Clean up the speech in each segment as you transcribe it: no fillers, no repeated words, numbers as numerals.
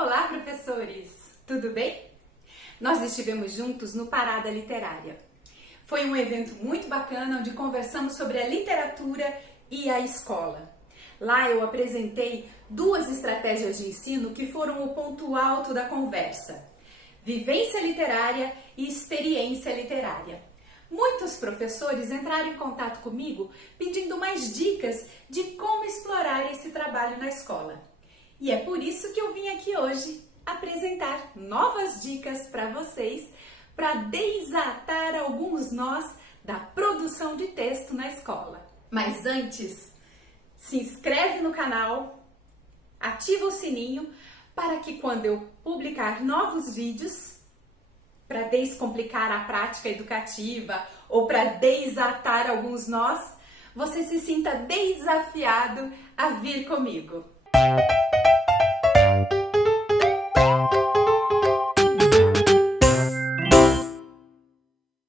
Olá, professores! Tudo bem? Nós estivemos juntos no Parada Literária. Foi um evento muito bacana onde conversamos sobre a literatura e a escola. Lá eu apresentei duas estratégias de ensino que foram o ponto alto da conversa: vivência literária e experiência literária. Muitos professores entraram em contato comigo pedindo mais dicas de como explorar esse trabalho na escola. E é por isso que eu vim aqui hoje apresentar novas dicas para vocês para desatar alguns nós da produção de texto na escola. Mas antes, se inscreve no canal, ativa o sininho para que quando eu publicar novos vídeos para descomplicar a prática educativa ou para desatar alguns nós, você se sinta desafiado a vir comigo.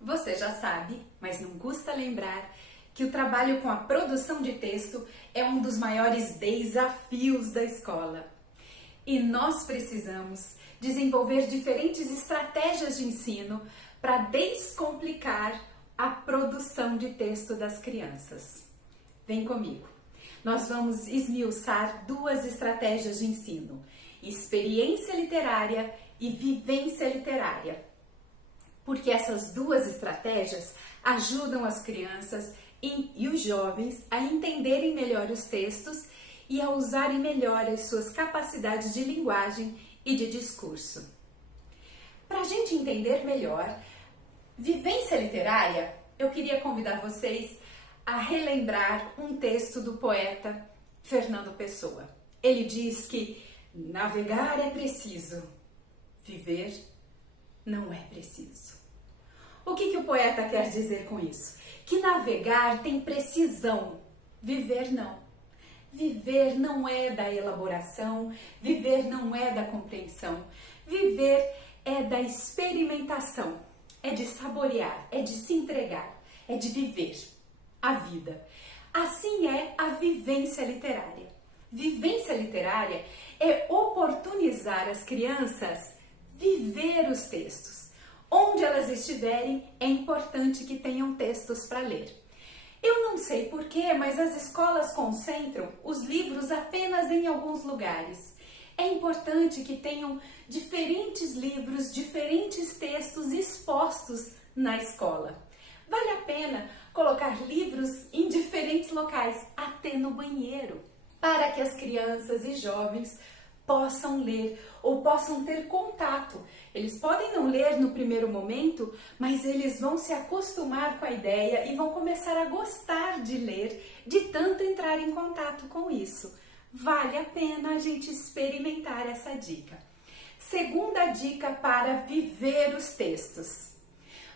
Você já sabe, mas não custa lembrar, que o trabalho com a produção de texto é um dos maiores desafios da escola. E nós precisamos desenvolver diferentes estratégias de ensino para descomplicar a produção de texto das crianças. Vem comigo. Nós vamos esmiuçar duas estratégias de ensino: experiência literária e vivência literária. Porque essas duas estratégias ajudam as crianças e os jovens a entenderem melhor os textos e a usarem melhor as suas capacidades de linguagem e de discurso. Para a gente entender melhor vivência literária, eu queria convidar vocês a relembrar um texto do poeta Fernando Pessoa. Ele diz que navegar é preciso, viver não é preciso. O que o poeta quer dizer com isso? Que navegar tem precisão, viver não. Viver não é da elaboração, viver não é da compreensão. Viver é da experimentação, é de saborear, é de se entregar, é de viver a vida. Assim é a vivência literária. Vivência literária é oportunizar as crianças viver os textos. Onde elas estiverem, é importante que tenham textos para ler. Eu não sei porquê, mas as escolas concentram os livros apenas em alguns lugares. É importante que tenham diferentes livros, diferentes textos expostos na escola. Vale a pena colocar livros em diferentes locais, até no banheiro, para que as crianças e jovens possam ler ou possam ter contato. Eles podem não ler no primeiro momento, mas eles vão se acostumar com a ideia e vão começar a gostar de ler, de tanto entrar em contato com isso. Vale a pena a gente experimentar essa dica. Segunda dica para viver os textos.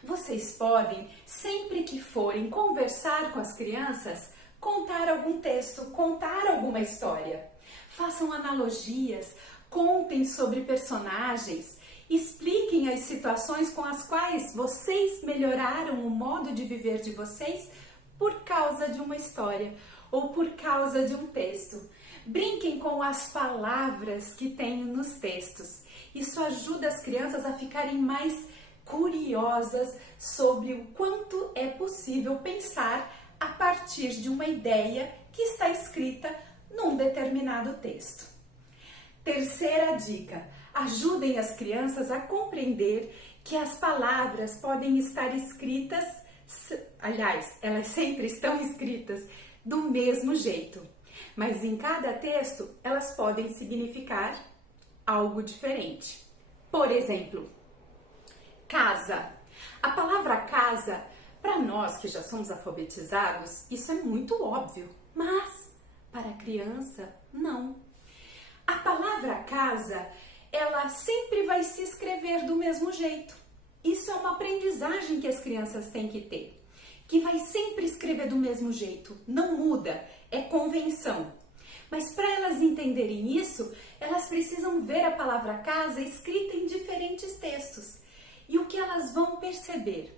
Vocês podem, sempre que forem conversar com as crianças, contar algum texto, contar alguma história. Façam analogias, contem sobre personagens, expliquem as situações com as quais vocês melhoraram o modo de viver de vocês por causa de uma história ou por causa de um texto. Brinquem com as palavras que tem nos textos. Isso ajuda as crianças a ficarem mais curiosas sobre o quanto é possível pensar a partir de uma ideia que está escrita num determinado texto. Terceira dica: ajudem as crianças a compreender que as palavras podem estar escritas, aliás, elas sempre estão escritas do mesmo jeito, mas em cada texto elas podem significar algo diferente. Por exemplo, casa. A palavra casa, para nós que já somos alfabetizados, isso é muito óbvio, mas para a criança, não. A palavra casa, ela sempre vai se escrever do mesmo jeito. Isso é uma aprendizagem que as crianças têm que ter. Que vai sempre escrever do mesmo jeito. Não muda, é convenção. Mas para elas entenderem isso, elas precisam ver a palavra casa escrita em diferentes textos. E o que elas vão perceber?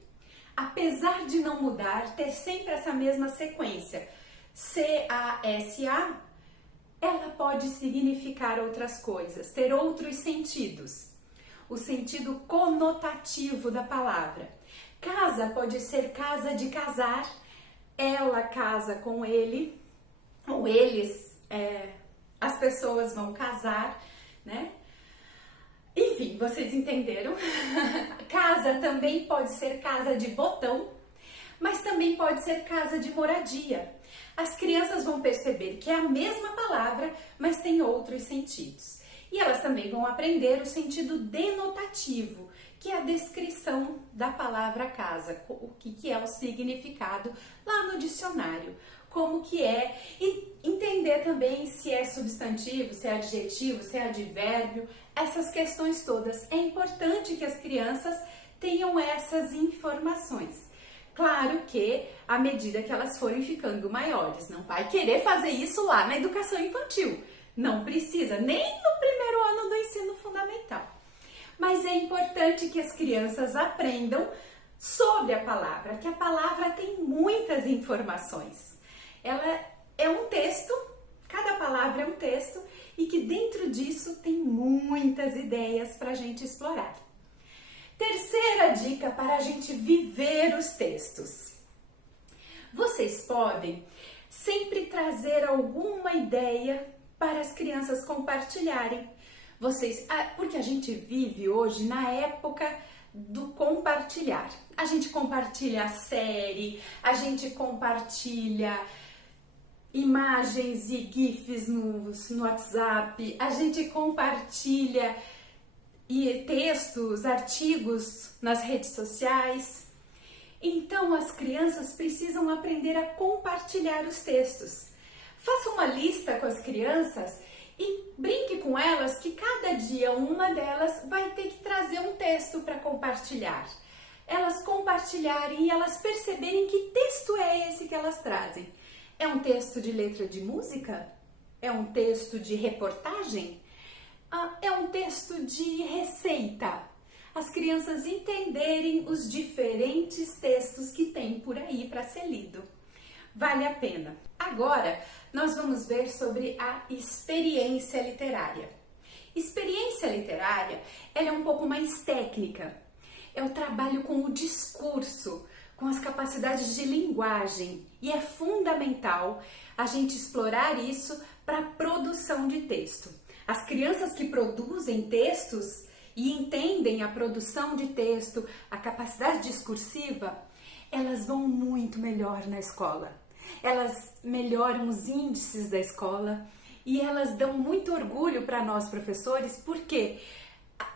Apesar de não mudar, ter sempre essa mesma sequência. C-A-S-A, ela pode significar outras coisas, ter outros sentidos. O sentido conotativo da palavra. Casa pode ser casa de casar, ela casa com ele, ou eles, as pessoas vão casar, né? Enfim, vocês entenderam? Casa também pode ser casa de botão, mas também pode ser casa de moradia. As crianças vão perceber que é a mesma palavra, mas tem outros sentidos. E elas também vão aprender o sentido denotativo, que é a descrição da palavra casa, o que é o significado lá no dicionário, como que é, e entender também se é substantivo, se é adjetivo, se é advérbio, essas questões todas. É importante que as crianças tenham essas informações. Claro que à medida que elas forem ficando maiores, não vai querer fazer isso lá na educação infantil. Não precisa, nem no primeiro ano do ensino fundamental. Mas é importante que as crianças aprendam sobre a palavra, que a palavra tem muitas informações. Ela é um texto, cada palavra é um texto, e que dentro disso tem muitas ideias para a gente explorar. Terceira dica para a gente viver os textos. Vocês podem sempre trazer alguma ideia para as crianças compartilharem. Porque a gente vive hoje na época do compartilhar. A gente compartilha a série, a gente compartilha imagens e GIFs no WhatsApp, a gente compartilha textos, artigos nas redes sociais. Então as crianças precisam aprender a compartilhar os textos. Faça uma lista com as crianças e brinque com elas que cada dia uma delas vai ter que trazer um texto para compartilhar. Elas compartilharem e elas perceberem que texto é esse que elas trazem. É um texto de letra de música? É um texto de reportagem? É um texto de receita? As crianças entenderem os diferentes textos que tem por aí para ser lido. Vale a pena. Agora, nós vamos ver sobre a experiência literária. Experiência literária, ela é um pouco mais técnica. É o trabalho com o discurso, com as capacidades de linguagem. E é fundamental a gente explorar isso para a produção de texto. As crianças que produzem textos e entendem a produção de texto, a capacidade discursiva, elas vão muito melhor na escola. Elas melhoram os índices da escola e elas dão muito orgulho para nós professores, porque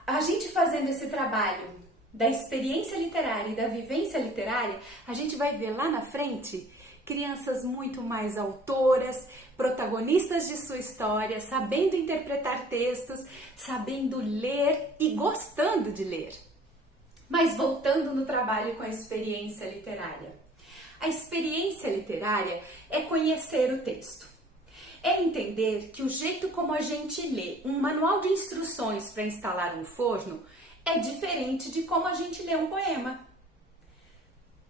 a gente fazendo esse trabalho da experiência literária e da vivência literária, a gente vai ver lá na frente crianças muito mais autoras, protagonistas de sua história, sabendo interpretar textos, sabendo ler e gostando de ler. Mas voltando no trabalho com a experiência literária. A experiência literária é conhecer o texto. É entender que o jeito como a gente lê um manual de instruções para instalar um forno é diferente de como a gente lê um poema.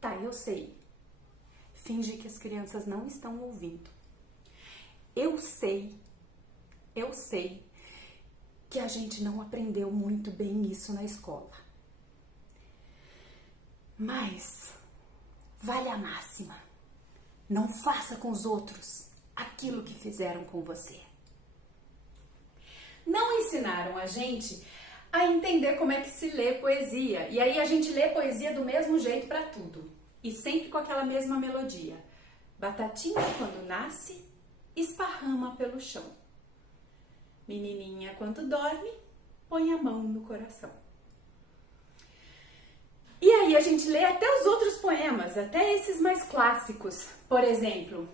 Tá, eu sei. Finge que as crianças não estão ouvindo. Eu sei que a gente não aprendeu muito bem isso na escola. Mas vale a máxima. Não faça com os outros aquilo que fizeram com você. Não ensinaram a gente a entender como é que se lê poesia. E aí a gente lê poesia do mesmo jeito para tudo. E sempre com aquela mesma melodia. Batatinha, quando nasce, esparrama pelo chão. Menininha, quando dorme, põe a mão no coração. E aí a gente lê até os outros poemas, até esses mais clássicos. Por exemplo,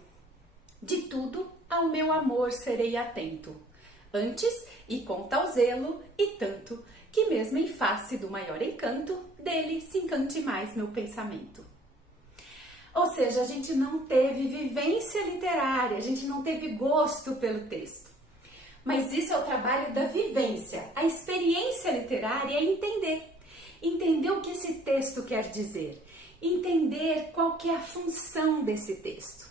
de tudo ao meu amor serei atento. Antes, e conta ao zelo, e tanto, que mesmo em face do maior encanto, dele se encante mais meu pensamento. Ou seja, a gente não teve vivência literária, a gente não teve gosto pelo texto. Mas isso é o trabalho da vivência. A experiência literária é entender. Entender o que esse texto quer dizer. Entender qual que é a função desse texto.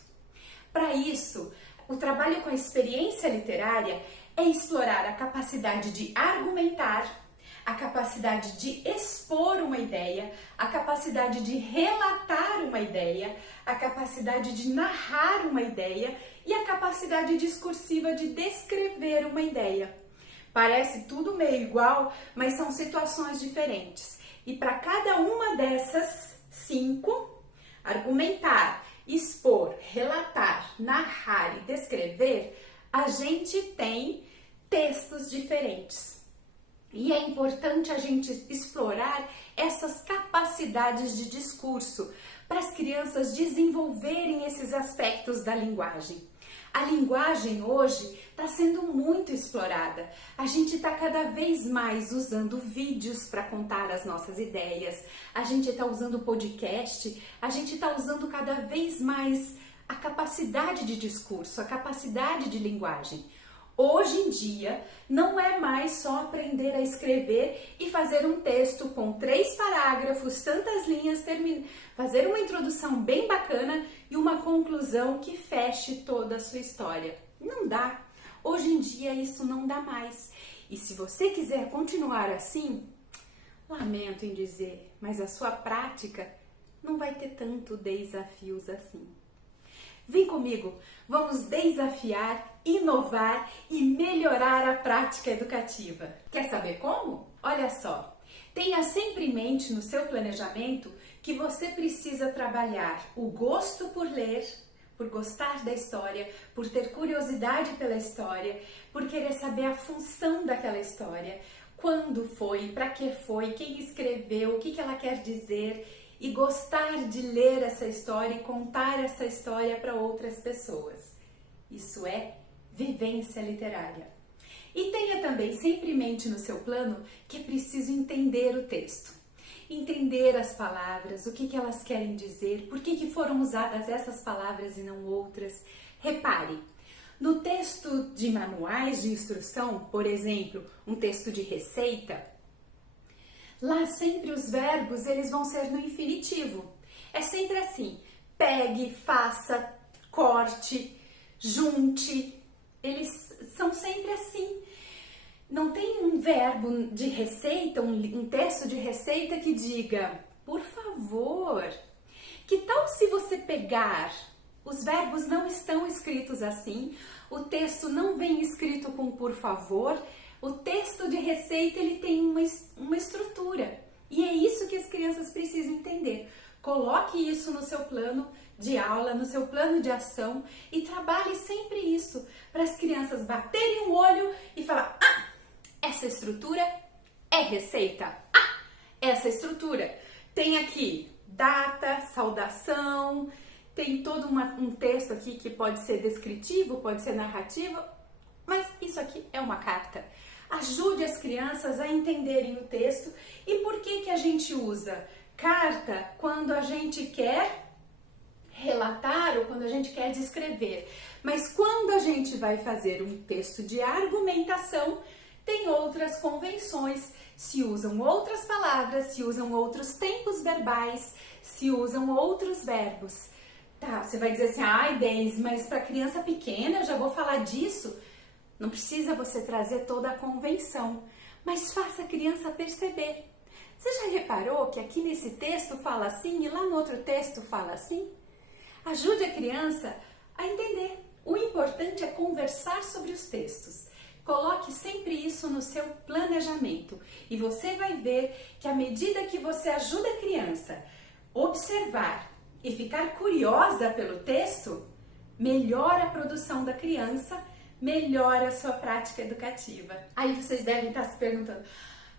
Para isso, o trabalho com a experiência literária é explorar a capacidade de argumentar, a capacidade de expor uma ideia, a capacidade de relatar uma ideia, a capacidade de narrar uma ideia e a capacidade discursiva de descrever uma ideia. Parece tudo meio igual, mas são situações diferentes. E para cada uma dessas 5, argumentar, expor, relatar, narrar e descrever, a gente tem textos diferentes. E é importante a gente explorar essas capacidades de discurso para as crianças desenvolverem esses aspectos da linguagem. A linguagem hoje está sendo muito explorada. A gente está cada vez mais usando vídeos para contar as nossas ideias. A gente está usando podcast. A gente está usando cada vez mais a capacidade de discurso, a capacidade de linguagem. Hoje em dia, não é mais só aprender a escrever e fazer um texto com 3 parágrafos, tantas linhas, fazer uma introdução bem bacana e uma conclusão que feche toda a sua história. Não dá. Hoje em dia, isso não dá mais. E se você quiser continuar assim, lamento em dizer, mas a sua prática não vai ter tanto desafios assim. Vem comigo, vamos desafiar, inovar e melhorar a prática educativa. Quer saber como? Olha só, tenha sempre em mente no seu planejamento que você precisa trabalhar o gosto por ler, por gostar da história, por ter curiosidade pela história, por querer saber a função daquela história, quando foi, para que foi, quem escreveu, o que ela quer dizer, e gostar de ler essa história e contar essa história para outras pessoas. Isso é vivência literária. E tenha também sempre em mente no seu plano que é preciso entender o texto. Entender as palavras, o que elas querem dizer, por que foram usadas essas palavras e não outras. Repare, no texto de manuais de instrução, por exemplo, um texto de receita, lá sempre os verbos eles vão ser no infinitivo. É sempre assim, pegue, faça, corte, junte, eles são sempre assim. Não tem um verbo de receita, um texto de receita que diga, por favor. Que tal se você pegar, os verbos não estão escritos assim, o texto não vem escrito com por favor. O texto de receita ele tem uma estrutura e é isso que as crianças precisam entender. Coloque isso no seu plano de aula, no seu plano de ação e trabalhe sempre isso para as crianças baterem o olho e falar, essa estrutura é receita. Essa estrutura tem aqui data, saudação, tem todo um texto aqui que pode ser descritivo, pode ser narrativo, mas isso aqui é uma carta. Ajude as crianças a entenderem o texto. E por que a gente usa carta quando a gente quer relatar ou quando a gente quer descrever? Mas quando a gente vai fazer um texto de argumentação, tem outras convenções, se usam outras palavras, se usam outros tempos verbais, se usam outros verbos. Tá, você vai dizer assim, ai Deise, mas para criança pequena eu já vou falar disso? Não precisa você trazer toda a convenção, mas faça a criança perceber. Você já reparou que aqui nesse texto fala assim e lá no outro texto fala assim? Ajude a criança a entender. O importante é conversar sobre os textos. Coloque sempre isso no seu planejamento e você vai ver que à medida que você ajuda a criança a observar e ficar curiosa pelo texto, melhora a produção da criança, melhora a sua prática educativa. Aí vocês devem estar se perguntando,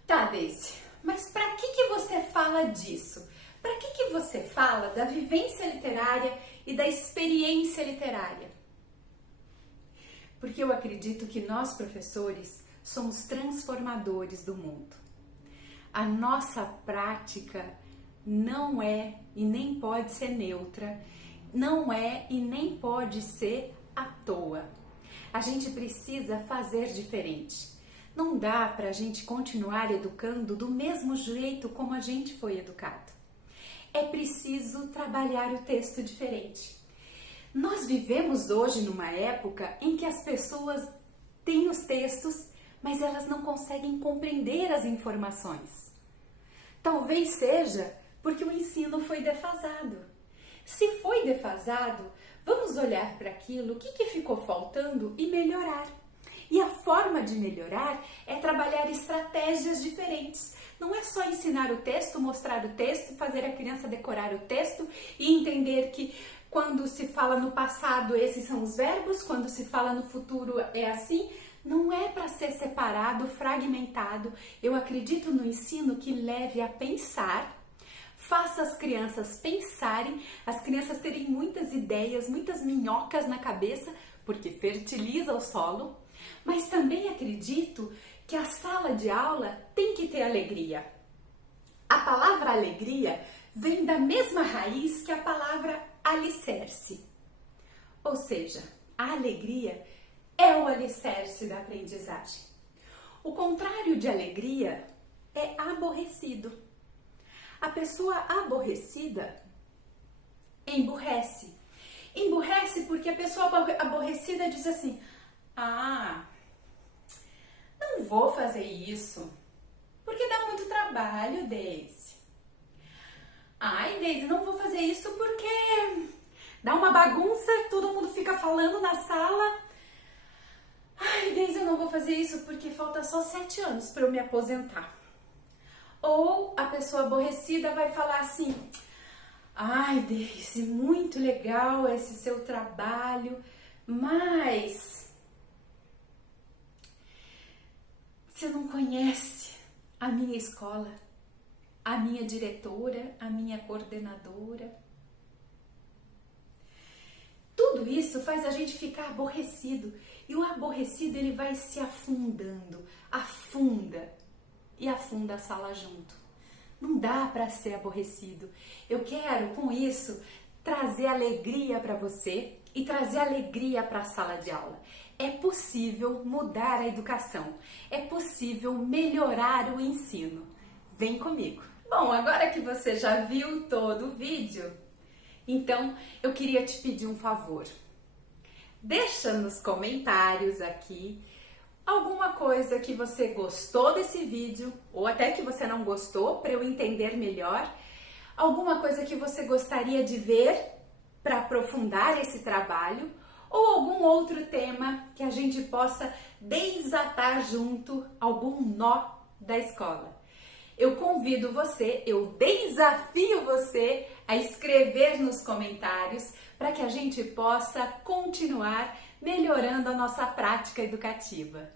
tá, Deise, mas para que você fala disso? Para que você fala da vivência literária e da experiência literária? Porque eu acredito que nós, professores, somos transformadores do mundo. A nossa prática não é e nem pode ser neutra, não é e nem pode ser à toa. A gente precisa fazer diferente. Não dá para a gente continuar educando do mesmo jeito como a gente foi educado. É preciso trabalhar o texto diferente. Nós vivemos hoje numa época em que as pessoas têm os textos, mas elas não conseguem compreender as informações. Talvez seja porque o ensino foi defasado. Se foi defasado, vamos olhar para aquilo, o que ficou faltando e melhorar. E a forma de melhorar é trabalhar estratégias diferentes. Não é só ensinar o texto, mostrar o texto, fazer a criança decorar o texto e entender que quando se fala no passado, esses são os verbos, quando se fala no futuro é assim. Não é para ser separado, fragmentado. Eu acredito no ensino que leve a pensar, faça as crianças pensarem, as crianças terem muitas ideias, muitas minhocas na cabeça, porque fertiliza o solo. Mas também acredito que a sala de aula tem que ter alegria. A palavra alegria vem da mesma raiz que a palavra alicerce. Ou seja, a alegria é o alicerce da aprendizagem. O contrário de alegria é aborrecido. A pessoa aborrecida emburrece. Emburrece porque a pessoa aborrecida diz assim: não vou fazer isso, porque dá muito trabalho, Deise. Ai, Deise, não vou fazer isso porque dá uma bagunça, todo mundo fica falando na sala. Ai, Deise, eu não vou fazer isso porque falta só 7 anos para eu me aposentar. Ou a pessoa aborrecida vai falar assim: ai, Deise, muito legal esse seu trabalho, mas você não conhece a minha escola, a minha diretora, a minha coordenadora. Tudo isso faz a gente ficar aborrecido. E o aborrecido, ele vai se afundando, afunda e afunda a sala junto. Não dá para ser aborrecido. Eu quero, com isso, trazer alegria para você e trazer alegria para a sala de aula. É possível mudar a educação. É possível melhorar o ensino. Vem comigo. Bom, agora que você já viu todo o vídeo, então eu queria te pedir um favor. Deixa nos comentários aqui alguma coisa que você gostou desse vídeo ou até que você não gostou, para eu entender melhor. Alguma coisa que você gostaria de ver para aprofundar esse trabalho ou algum outro tema que a gente possa desatar junto algum nó da escola. Eu convido você, eu desafio você a escrever nos comentários para que a gente possa continuar melhorando a nossa prática educativa.